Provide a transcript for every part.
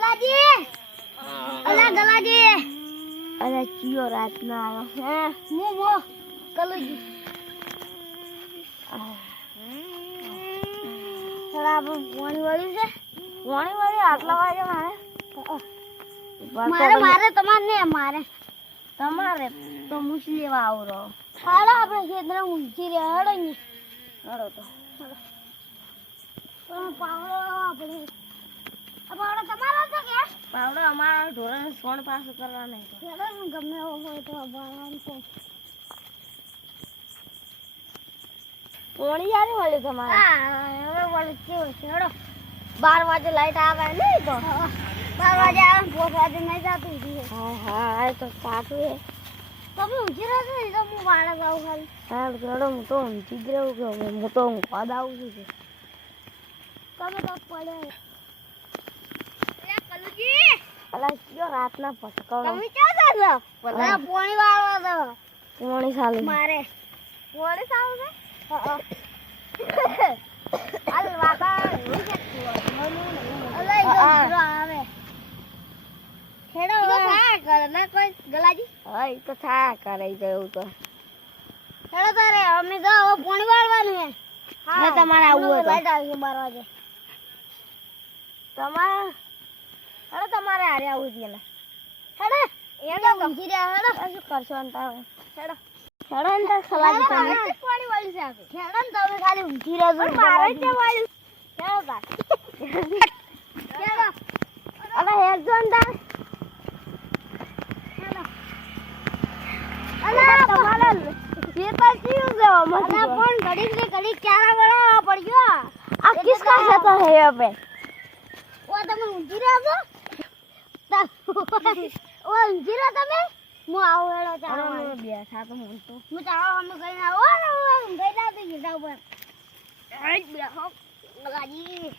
ગલાજી અલા ગલાજી અરે ચિયો રાત ના આવ્યો હે મો ગલાજી સડા પાણી વાળ્યું છે પાણી વાળી આટલા વાગે મારે તમારે ને મારે તમારે તો મુશ લેવા આવરો હાલો આપણે ખેતરમાં ઊંચી રે હડો ની હડો તો પાવડો આપણે પાવડો તમારો છે કે પાવડો અમારા ઢોરાને સોણ પાછું કરવા નહીં હેડો ને ગમે એવો હોય તો ભણવાનું છે પાણી યાર વાળી તમારે હવે વાળું કેવું છે હેડો 12 વાગે લાઈટ આવે નહીં તો 12 વાગે આવે 5 વાગે નહીં જાતું હા આ તો સાચું હે તમે ઊંચી રહેશો ને તો હું વાળા જાઉં ખાલી હા ચડો હું તો ઊંચી જ રહું કે હું તો ઊંઘવા આવું છું તમે તો પડે અલા કયો રાતના પટકાવ તમે ક્યાં જાવ બધા પાણી વાળવા દો પાણી સાલું મારે પાણી સાલું છે હાલ વાકા રોઈ શકતું અલા ઈ તો આવે ખેડો થા કરે ના કોઈ ગલાજી હા એ તો થા કરે એવું તો ખેડો તારે અમે તો પાણી વાળવાનું હે હા તમારે આવવું હોય તો લાઈટ આવી 12 વાગે તમારે હારે આવું છે ને હેડો એનો ઊંચી રહ્યા હેડો શું કરશો અંતા હેડો હેડો અંતા ખલાજી તમે પાણી વાળી છે આપે હેડો ને તમે ખાલી ઊંચી રહેજો મારે છે વાળી હેડો બા હેડો અલા હેડજો અંતા હેડો અલા તમારે પેપર ક્યું છે અલા પણ ઘડી ક્યારા વળા પડ્યો આ કિસકા છે હે અબે ઓ તમે ઊંચી રહેજો ઓ ઊંચી રહો તમે હું આવું હેડો ચાલો બેઠા તો હું તો હું ચાલો અમે કઈ આવો ને ગઈ ના તો ગીધા ઉપર આજ બેહો ગલાજી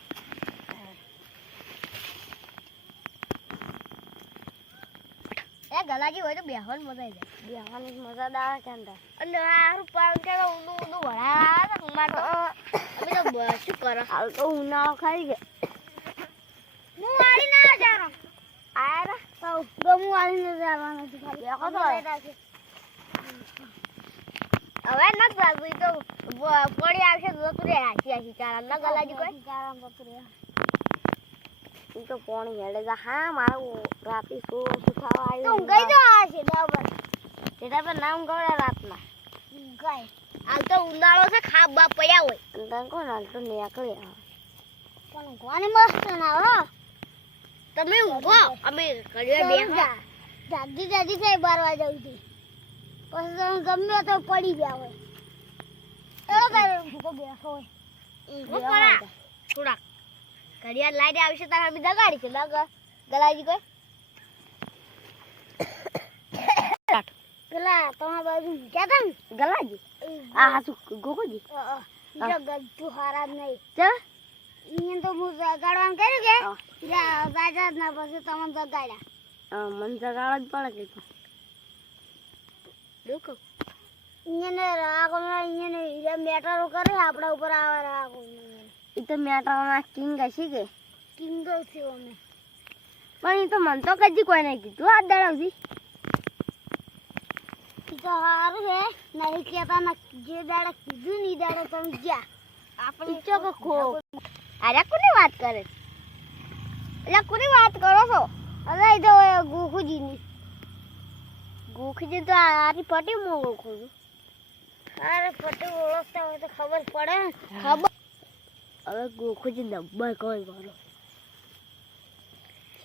એ ગલાજી હોય તો બેહો ને મજા આવી જાય બેહવાની મજા દાળ કેંદા અને આ પાલ કે ઊંડું વળા તો માર તો અમે તો શું કરો હાલ તો ઉનાળો ખાઈ ગયા હું વાળી ના જાણો આરા તો ગમુ વાળી ને જવાનું છે ખાલી બેહો તો હવે ન જાગું તો પડી આવશે જતું રે હાસી ચારા ન ગલાજી કોઈ ચારા જતું રે ઈ તો પાણી હેડે જા હા મારું રાતે સુથાવા તો આવ્યું ઊંઘાઈ જો આ છે બરાબર તેટા પર નામ ગવડા રાતના ઊંઘાઈ હાલ તો ઉનાળો છે ખાબા પડ્યા હોય તને કોણ હાલ તો નીકળે પણ ઊંઘવાની મસ્ત ના હો તમે ઊંઘો અમે ઘડીવાર બેહા જાગી થાય 12 વાગ્યા સુધી પછી તમે ગમે તો પડી ગયા હોય એવો તારે ઊંઘો બેઠો હોય ઊંઘો પડા થોડા ઘડિયાળ લાઈટ આવશે તારે અમે દગાડી છે ગલાજી કોઈ પેલા તમારા બાજુ ક્યાં હતા ને ગલાજી આ હાસુ ગોગોજી બીજો ગજ્જુ હારા નહીં ચા ઈયન તો હું જગાડવાનું કર્યું કે જાજા જ ના પછી તમને જગાડ્યા મન જગાડવા જ પડે કે દેખો ઈયન રાગો ઈયન મેટરો કરે આપણા ઉપર આવે રાગો ઈ તો મેટાના કિંગ હશે કે કિંગો છે અમે પણ ઈ તો મન તો કદી કોઈ નહીં કીધું આ દડાવજી ઈ તો હારું છે નહીં કેતા ના જે દાડા કીધું ની દાડા તમે જ્યા આપણે ચોક ખો અરે કોની વાત કરે એટલે કોની વાત કરો છો અરે ઈ તો ગોખુજી તો આરી પટી મો ગોખું અરે પટી ઓળખતા હોય તો ખબર પડે ખબર હવે ગોખુજી નંબર કોઈ કરો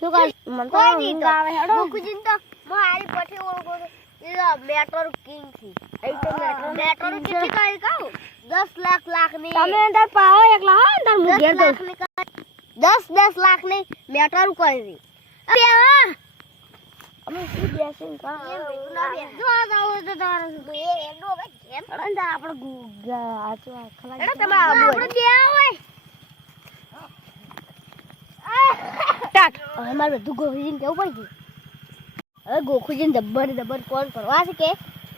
શું કર મન તો કોઈ ઊંઘ નહીં આવે હેડો ગોખુજી તો મારી પટી ઓળખો ઈ તો મેટર કિંગ છે એ તો મેટર કેટલી કરી કહું 10 લાખ ની તમે અંદર પાવો એકલા હા અંદર મુ ઘેર દઉં 10 લાખ ની મેટર કરી દી અરે હા અમે શું બેસીને જો જાવ તો તમારે એનો હવે કેમ અંદર આપણે આચો ખલા એડા તમે આપણે બે હોય ટાટ હવે મારે બધું ગોખુજીને કેવું પડી હવે ગોખુજીને દબર કોલ કરવા છે કે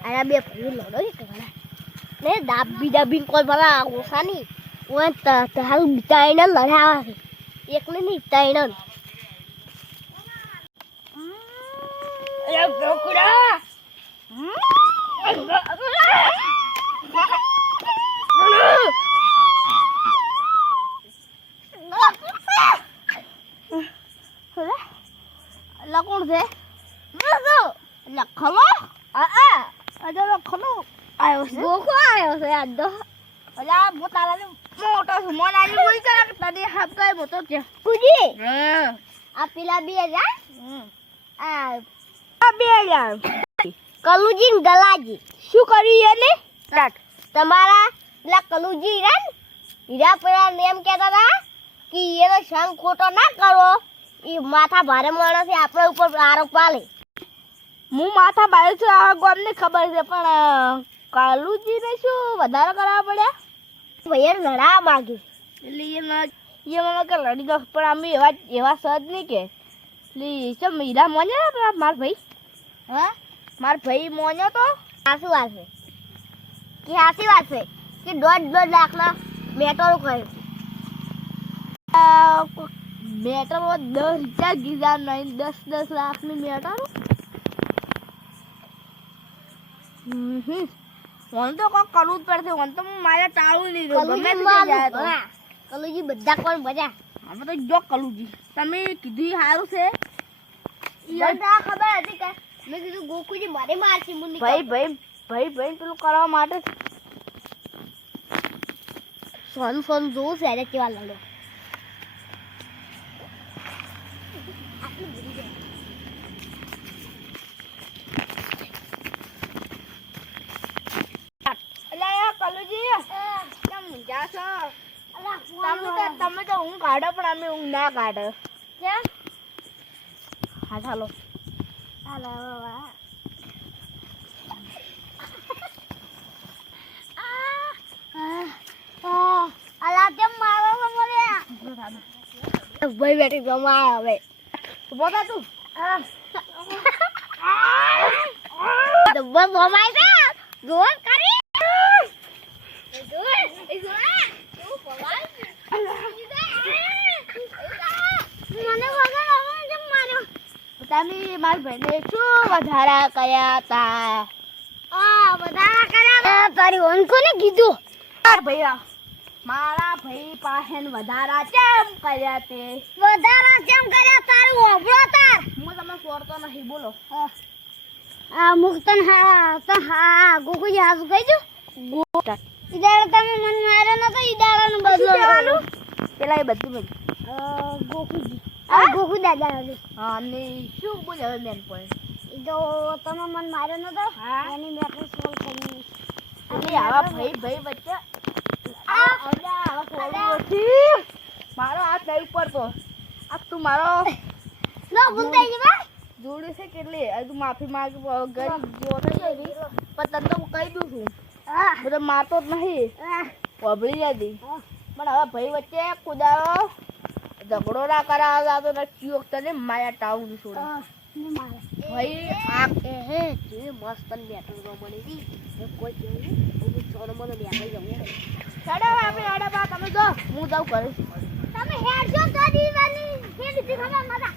આના બે ભાઈ લડો છે ઘણા ને દાબી કોલ ભલા ઓસાની ઓય હાલ તાઈને લડાવા છે એકને નહીં તાઈને અરે ગોકુડા અલા કોણ છે લખલો અજરો ખલો આવ્યો છે ગોખો આવ્યો છે આજ તો અલા મોટાલાને મોટો છે મોનાલી બોલ કરે તને હાથ કઈ મોટો છે કુજી આ પેલા 2000 આ 2000 કલુજી ને ગલાજી શું કર્યું એને તમારા પેલા કલુજી હીરા પેલા એમ કહેતા હતા કે એનો સંગ ખોટો ના કરો એ માથા ભારે માણસ છે આપણા ઉપર આરોપ પાલે હું માથા ભારે છું આ ગામને ખબર છે પણ કાલુજીને શું વધારે કરવા પડ્યા ભૈયા લડા માંગે એટલે એ મને કે લડી દો પણ અમે એવા સજ નહીં કે એટલે ચમ હીરા મોન્યા માર ભાઈ હા માર ભાઈ મોન્યો તો આસુ વાસે કે આસી વાસે કે 1.5 લાખના મેટરો કહ્યું મેટરો 10 રિચાર્જ ગીઝા નહીં 10 લાખની મેટરો મને તો કોઈ કરવું જ પડશે મને તો મારે ટાળવું નહીં કલુજી બધા કોણ બજા અમે તો જો કલુજી તમે કીધું સારું છે ખબર હતી કે મેં કીધું ગોકુજી મારે મારશે ભાઈ પેલું કરવા માટે સોન જોવું છે એને કેવા લડો તમે તો ઊંઘ કાઢો પણ અમે ઊંઘ ના કાઢો કેમ હા ચાલો અલા કેમ મારો મને ભાઈ બેટી જમા હવે બોતા તું બસ જમાય છે જોર કરી તમે મારા ભાઈને શું વધારા કર્યા તા વધારા કર્યા તારી ઓન કોને કીધું મારા ભાઈ પાસે વધારા કેમ કર્યા તે વધારા કેમ કર્યા તારું ઓબળો તાર હું તમને છોડતો નહીં બોલો આ મુક્તન હા ગોકુજી હાસુ કહીજો ઈદાળ તમે મન માર્યો ન તો ઈદાળનો બદલો લેવાનું પેલા એ બધું મેં ગોકુજી ગોકુ દાદા હા ને શું બોલે હવે મેન પોઈન્ટ ઈ તો તમે મન માર્યો ન તો એની મેટર સોલ્વ કરી એટલે આવા ભાઈ વચ્ચે મારો હાથ નહીં પડતો આ તું મારો જોડે છે કેટલી તું માફી માંગ ગરીબ જેવો થઈ ગઈ પણ તને તો કહી દઉં છું બધો મારતો જ નહીં પબળી જતી પણ હવે ભાઈ વચ્ચે કુદારો ઝઘડો ના કરાવતા તો ચીક તને માયા ટાઉન છોડે ભાઈ આ હે જે મસ્ત મેટર નો બની હતી કોઈ કેવું છોડ મને બેઠી જવું ચડો આપણે અડબા તમે જો હું જાઉં કરીશ તમે હેડ જો તો દીવાની કે દીધી ખબર મજા